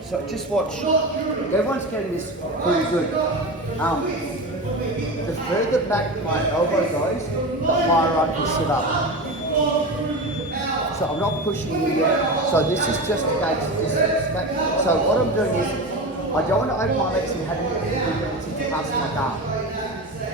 So just watch. Everyone's getting this pretty good. The further back my elbow goes, the higher I can sit up. So I'm not pushing you yet. So this is just against distance. Okay? So what I'm doing is, I don't want to open my legs and have it past my arm.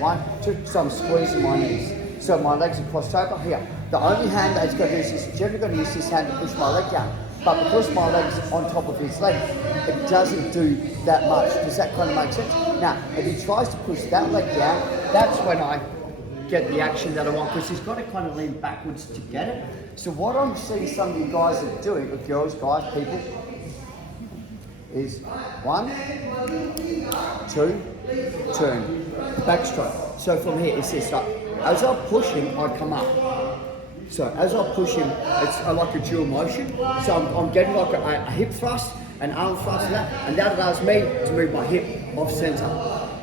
1, 2, so I'm squeezing my knees. So my legs are crossed over here. The only hand that he's going to use is generally going to use this hand to push my leg down. But because my leg's on top of his leg, it doesn't do that much. Does that kind of make sense? Now, if he tries to push that leg down, that's when I get the action that I want, because he's got to kind of lean backwards to get it. So what I'm seeing some of you guys are doing, or girls, guys, people, is 1, 2, turn, backstroke. So from here, it's this, like, as I push him, I come up. So as I push him, it's like a dual motion. So I'm getting like a hip thrust, an arm thrust, and that allows me to move my hip off center.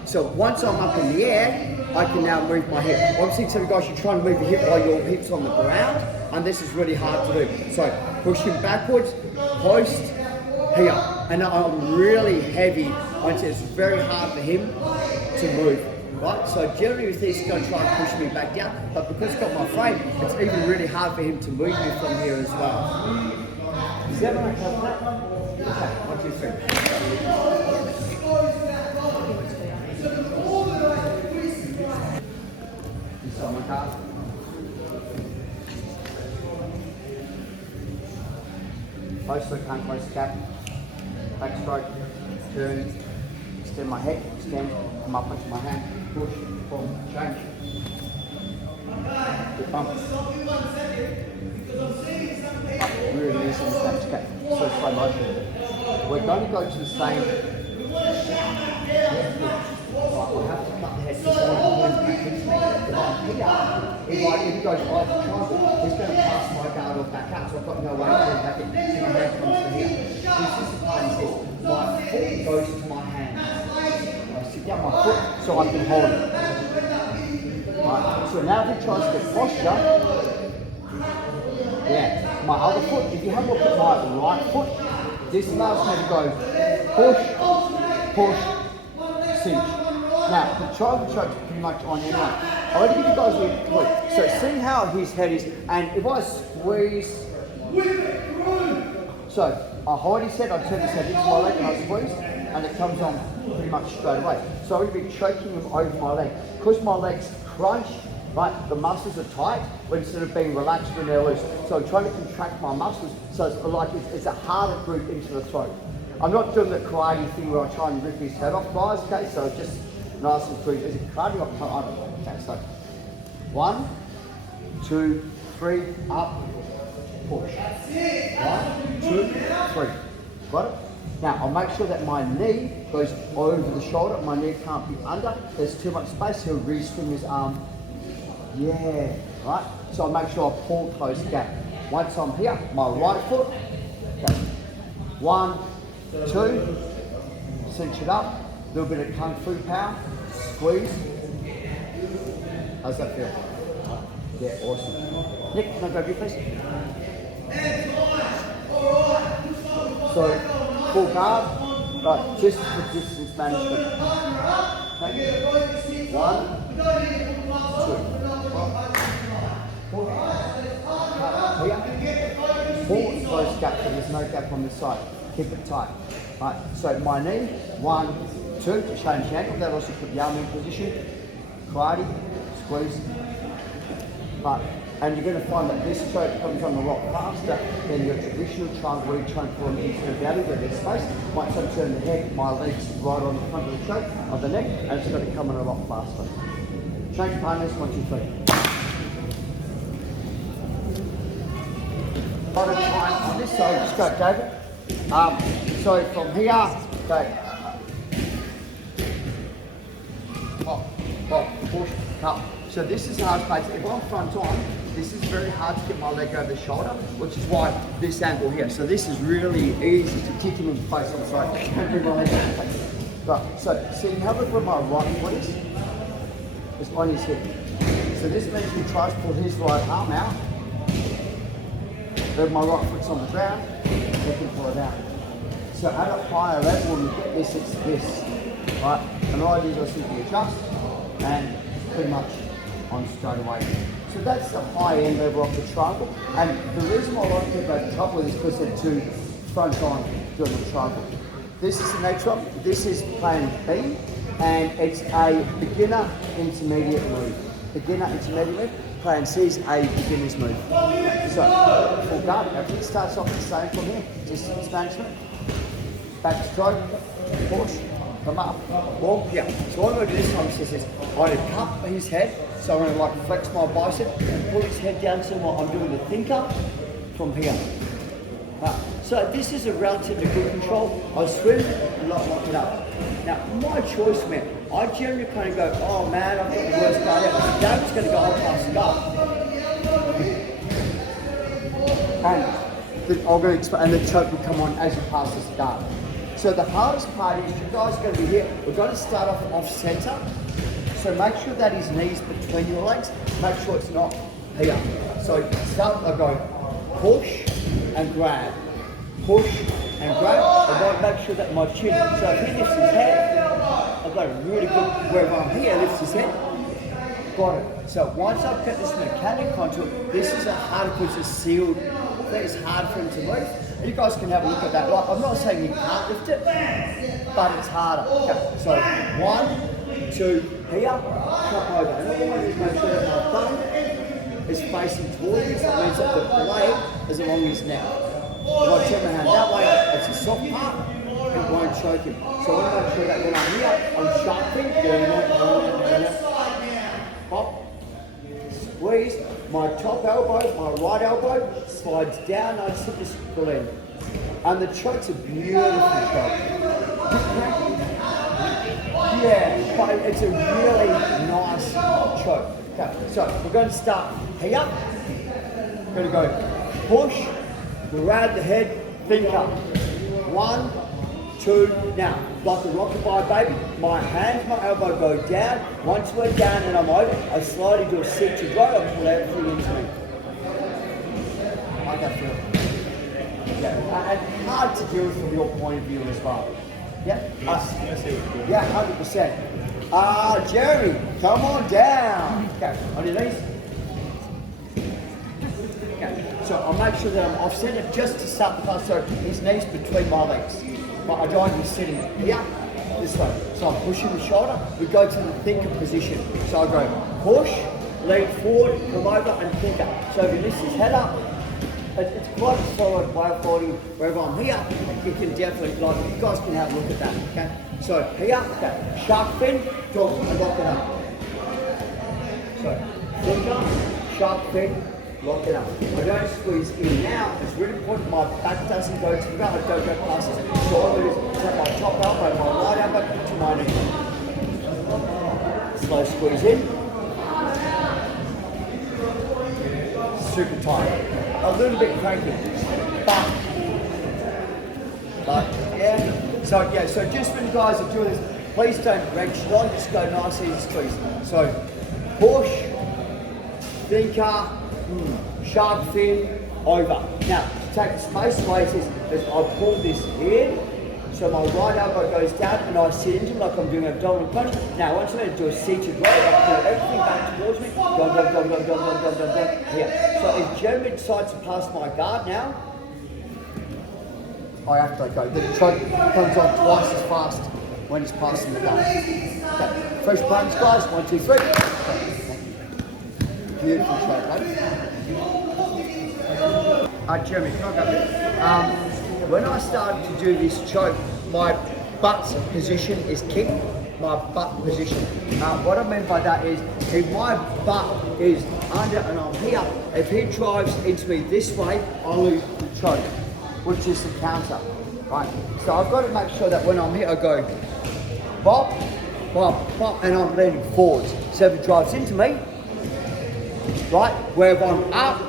So once I'm up in the air, I can now move my hip. Obviously, some of you guys should try and move your hip while your hip's on the ground, and this is really hard to do. So push him backwards, hoist, here. And I'm really heavy. It's very hard for him to move. Right, so generally if he's going to try and push me back down, but because I've got my frame, it's even really hard for him to move me from here as well. Is that what I call that? Okay, 1, 2, 3. This on my card. Close so can't close the gap. Backstroke, turn, extend my head, extend, come up onto my hand. Push, pull, change. Good bump. Really easy to catch. So slow motion. We're going to go to the same. We'll have to cut the head just if he goes right to triangle, he's going to pass my guard off back out, so I've got no way to get back in. So my hand comes to here. This is the part he says, my foot goes to my hand. Sit down my foot so I can hold it. Right. So now if he tries to get posture, yeah, my other foot, if you have a look at my right foot, this allows me to go push, cinch. Now, the triangle choke's pretty much on anyway. I want to give you guys a little clue. So see how his head is, and if I squeeze, so I hold his head, I turn his head into my leg and I squeeze, and it comes on pretty much straight away. So I'm going to be choking him over my leg. Because my leg's crunched, right, the muscles are tight instead of being relaxed when they're loose. So I'm trying to contract my muscles so it's like it's a harder grip into the throat. I'm not doing the karate thing where I try and rip his head off, guys, okay? So just nice and cruise. Is it karate or karate? Okay, so 1, 2, 3, up, push. 1, 2, 3. Got it? Now, I'll make sure that my knee goes over the shoulder. My knee can't be under. There's too much space. He'll re-swing his arm. Yeah, right? So I'll make sure I pull close gap. Once I'm here, my right foot. Okay. 1, 2. Cinch it up. A little bit of kung fu power. Squeeze. How's that feel? Yeah, awesome. Nick, can I grab you, please? So, full guard, but just for distance management. Okay. 1, 2. Pull close gap, so there's no gap on this side. Keep it tight. Right, so my knee, 1, 2, to change the ankle. That also put the arm in position. Karate, squeeze. And you're going to find that this choke comes on a lot faster than your traditional triangle where you transform into the belly where there's space. Once I turn the head, my legs right on the front of the choke, of the neck, and it's going to come in a lot faster. Change partners, 1, 2, 3. A lot of time on this side, just go, David. So from here, go. Pop, push, cut. So this is hard space. If I'm front on, this is very hard to get my leg over the shoulder, which is why this angle here. So this is really easy to kick him in place. I'm sorry. Can't do my leg over the place. Right. So see how look where my right foot is? It's on his hip. So this means he tries to pull his right arm out. Then my right foot's on the ground, he can pull it out. So at a higher level, when you get this, it's this, right? And what I do is I simply adjust and pretty much on straight away. So that's the high end level of the triangle. And the reason why I like to go top with is because they're two front on doing the triangle. This is the next one. This is plan B, and it's a beginner intermediate move. Beginner intermediate move. Plan C is a beginner's move. So full guard. Everything starts off the same from here. Distance management. Back stroke. Push. Come up. Walk. Yeah. So what I'm going to do this time is this. I'm going to cup his head. So I'm going to like flex my bicep and pull his head down. So I'm doing the thinker from here. So this is a relatively good control. I swim and lock it up. Now, my choice, man, I generally kind of go, oh man, I've got the worst guard ever. David's going to go, I'll pass the guard. And I'll go and the choke will come on as you pass this guard. So the hardest part is you guys are going to be here. We've got to start off center. So make sure that his knees between your legs. Make sure it's not here. So start, I go push and grab. Push and grab. I've got to make sure that my chin, so if he lifts his head, I've got a really good, wherever I'm here, lifts his head, got it. So once I've got this mechanic onto it, this is a hard because it's sealed, it's hard for him to move. And you guys can have a look at that. Like, I'm not saying you can't lift it, but it's harder. Okay. So 1, 2, here, chop over. And all I do is make sure that my thumb is facing towards me, so it means that the blade is along his neck. If I turn my hand that way, it's a soft part, it won't choke him. So I want to make sure that when I'm here, I'm sharpening, pop, squeeze, my top elbow, my right elbow slides down, I simply pull in. And the choke's a beautiful choke. Yeah, but it's a really nice choke. Okay, so we're going to start here. We're going to go push, grab the head, thinker. 1, 2, now, like the rockabye baby, my hand, my elbow go down. Once we're down and I'm over, I slowly do a sit to grow, I pull everything into me. I go through it. Yeah, and hard to deal with from your point of view as well. Yeah? Yeah, 100%. Jeremy, come on down. Okay, on your knees. So I'll make sure that I'm offset just to start the class, so his knees between my legs. But I don't want to be sitting here, this way. So I'm pushing the shoulder, we go to the thinker position. So I go push, lean forward, come over and thinker. So if he lifts his head up, it's quite a solid way of holding. Wherever I'm here, you can definitely, like, you guys can have a look at that, okay? So here, okay, shark fin, drop and lock it up. So thinker, shark fin, lock it up. I don't squeeze in now. It's really important my back doesn't go to the ground. I don't go past it. So all I do is take my top elbow, my right elbow to my knee. Slow squeeze in. Super tight. A little bit cranky. But yeah. So just when you guys are doing this, please don't wrench it on, just go nice easy squeeze. So push, thinker, shark fin, over. Now, to take the space away, is I pull this in, so my right elbow goes down and I sit into it like I'm doing an abdominal crunch. Now, once I'm going to do a seated row, I pull everything back towards me, go, here. So if Jeremy decides to pass my guard now, I have to go. The choke comes on twice as fast when he's passing the guard. Okay. Fresh plunge, guys, 1, 2, 3. Okay. Thank you. Beautiful choke, right? Jeremy, can I go there? When I started to do this choke, my butt position is kick, my butt position. What I mean by that is, if my butt is under and I'm here, if he drives into me this way, I lose the choke, which is the counter, right? So I've got to make sure that when I'm here, I go bop, bop, bop, and I'm leaning forwards. So if he drives into me, right, where if I'm up,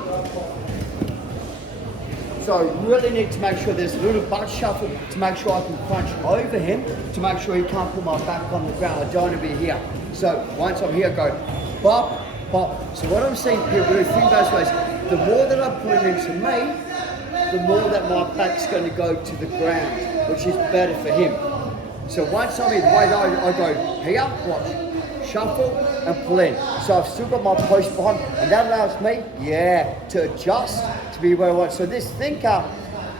so I really need to make sure there's a little butt shuffle to make sure I can crunch over him, to make sure he can't put my back on the ground. I don't want to be here. So once I'm here, go bop, pop. So what I'm seeing here, we're doing both ways. The more that I put him into me, the more that my back's going to go to the ground, which is better for him. So once I'm in, the way that I go here, watch, shuffle and pull in. So I've still got my post behind, and that allows me, to adjust to be where I want. So this thinker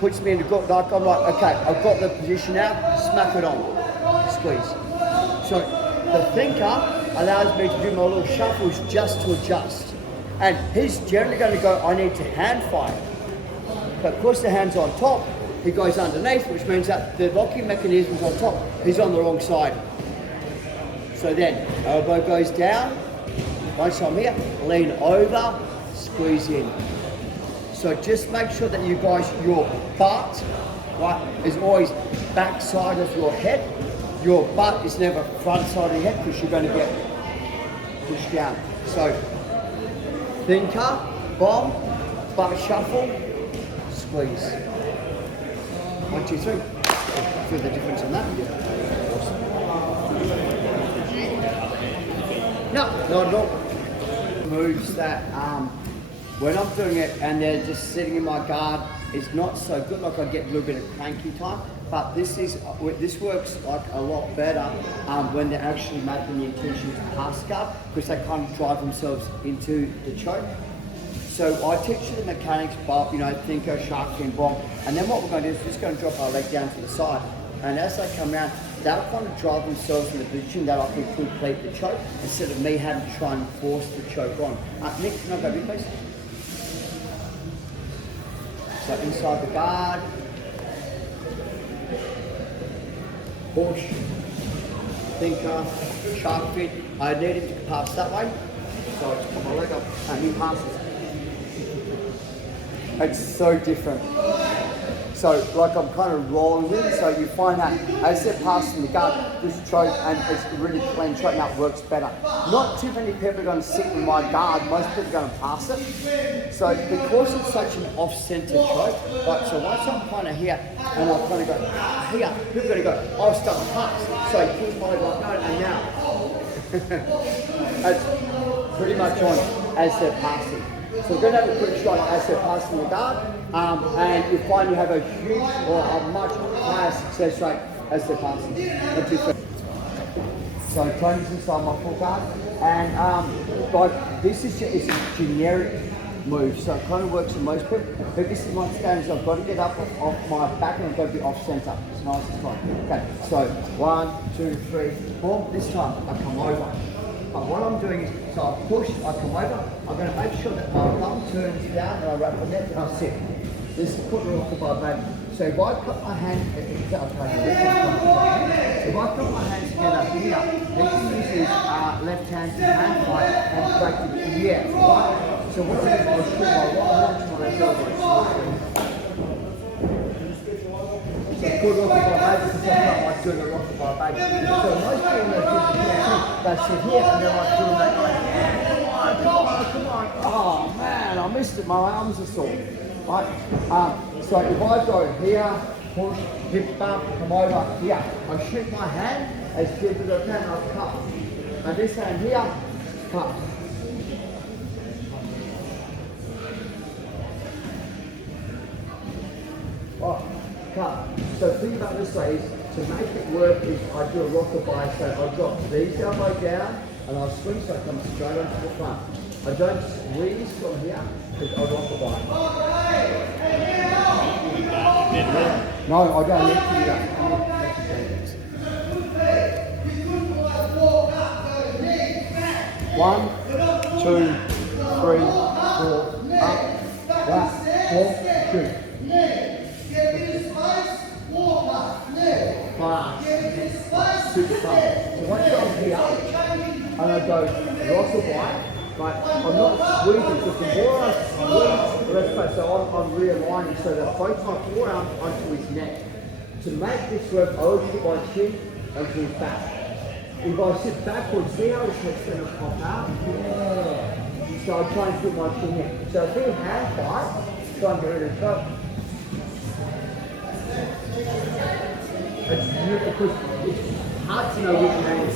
puts me in the gut, like I'm like, okay, I've got the position now, smack it on, squeeze. So the thinker allows me to do my little shuffles just to adjust. And he's generally going to go, I need to hand fight. But of course the hand's on top, he goes underneath, which means that the locking mechanism's on top, he's on the wrong side. So then, elbow goes down, once I'm here, lean over, squeeze in. So just make sure that you guys, your butt, right, is always back side of your head. Your butt is never front side of your head because you're going to get pushed down. So, thinker, bomb, butt shuffle, squeeze. 1, 2, 3. Feel the difference in that? No, not at all. Moves that when I'm doing it and they're just sitting in my guard, it's not so good. Like I get a little bit of cranky time, but this works like a lot better when they're actually making the intention to pass guard, because they kind of drive themselves into the choke. So I teach you the mechanics, Bob, thinker, shark, and bomb. And then what we're going to do is we're just going to drop our leg down to the side. And as they come around, they'll kind of drive themselves in a position that I can complete the choke instead of me having to try and force the choke on. Nick, can I go with you, please? So inside the guard. Push. Thinker, shark fit. I need him to pass that way. So I just put my leg up and he passes. It's so different. So like I'm kind of rolling in, so you find that as they're passing the guard, this choke, and it's a really clean choke, now it works better. Not too many people are going to sit in my guard, most people are going to pass it. So because it's such an off-center choke, right, so once I'm kind of here, and I kind of go here, people are going to go, I'll start to pass. So you keep my leg like that, and now. It's pretty much on as they're passing. So we're going to have a quick shot as they're passing the guard, and you find you have a huge or a much higher success rate as they're passing. So Tony's inside my full guard, and like this is it's a generic move, so it kind of works for most people. But this is my standards. I've got to get up off my back and I've got to be off center. It's nice and tight. Okay, so 1, 2, 3, 4. This time I come over. But what I'm doing is, so I push, I come over, I'm going to make sure that my thumb turns down and I wrap my neck and I sit. This is put off the bar back. So if I put my hand, if I put my hands together here, they can use his left hand to hand fight and break it in the air, right? So what I do is I'll shoot my right arm to my left elbow. So good rock the bar back, this is like doing a rock the bar back. So most people they sit here and they're like doing that, like, come on. Oh man, I missed it, my arms are sore. Right? So if I go here, push, hip bump, come over here, I shoot my hand as deep as I can, I cut. And this hand here, cut. Oh, cut. So think about this way is, to make it work is I do a rockabye, so I drop these elbow down and I swing so I come straight onto the front. I don't squeeze from here because I rockabye. No, I don't need to do that. 1, 2, 3, 4, up, right, 4, shoot. Super fun. So once I'm here, and I go rockabye, but I'm not squeezing, because the more I squeeze, so I'm realigning so that both my forearms onto his neck. To make this work, I always put my chin onto his back. If I sit backwards, see how his head's going to pop out? Yeah. So I try and put my chin here. So if we hand fight, try and get rid of the choke. It's beautiful because it's hard to know which hand is.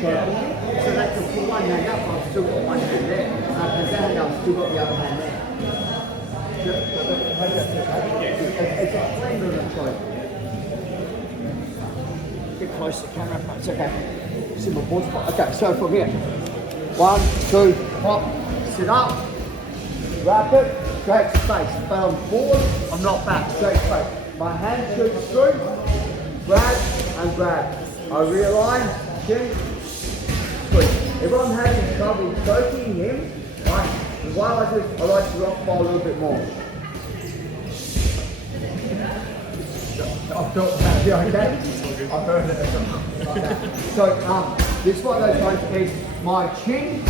choking me. So they can put one hand up, I've still got one hand there. As that hand, I've still got the other hand there. It's a clean little choke. Get close to the camera, it's okay. See my ball spot. Okay, so from here. 1, 2, hop, sit up, wrap it, straight space. But I'm forward, I'm not back, straight space. My hand shoots through, grab and grab. I realign, chin, squeeze. If I'm having trouble choking him, right, the way I do it, I like to rock ball a little bit more. I felt that, you okay? I heard it. Okay. So, this is what those ones is my chin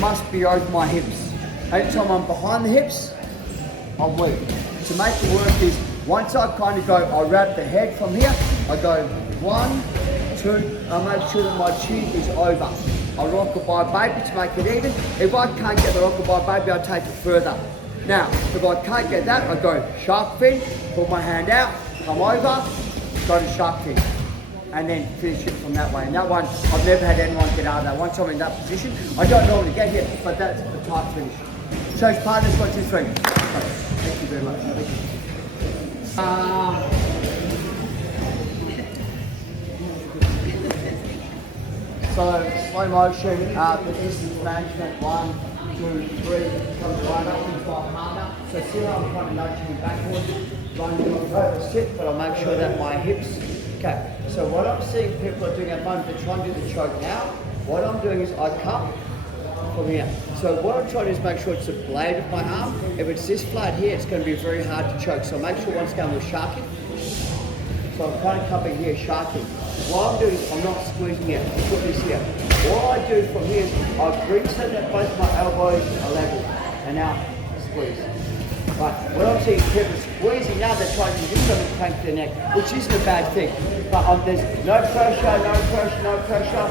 must be over my hips. Anytime I'm behind the hips, I'm weak. To make it work is, once I kind of go, I wrap the head from here, I go 1, 2, I make sure that my chin is over. I rockabye baby to make it even. If I can't get the rockabye baby, I take it further. Now, if I can't get that, I go shark fin, put my hand out, come over, go to shark fin, and then finish it from that way. And that one, I've never had anyone get out of that. Once I'm in that position, I don't normally get here, but that's the tight finish. Shows partners, 1, 2, 3. Thank you very much. Thank you. So, slow motion, the distance management, 1, 2, 3, comes right up into my harder. So see how I'm kind of nudging him backwards, running over sit, but I'll make sure that my hips, okay. So what I'm seeing people are doing at the moment, they're trying to do the choke now. What I'm doing is I cup from here. So what I'm trying to do is make sure it's the blade of my arm. If it's this flat here, it's going to be very hard to choke. So make sure once again we're sharking. So I'm kind of cupping here, sharking. What I'm doing is I'm not squeezing it, I put this here. What I do from here is I bring so that both my elbows are level. And now, squeeze. Right, what I'm seeing is people squeezing now, they're trying to do something to crank their neck, which isn't a bad thing. But there's no pressure, no pressure, no pressure.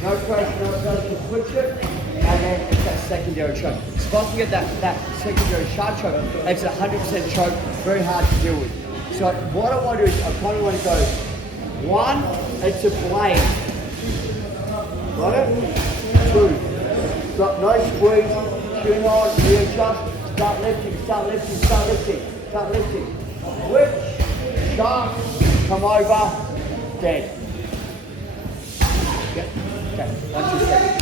No pressure, no pressure, push it, and then it's that secondary choke. So if I can get that secondary sharp choke, it's 100% choke, very hard to deal with. So what I want to do is I kind of want to go 1, it's a blade. Got it? 2, got no squeeze, chin on, readjust, start lifting, start lifting, start lifting, start lifting. Switch, sharp, come over, dead. Yep. Okay, 1, 2, 3.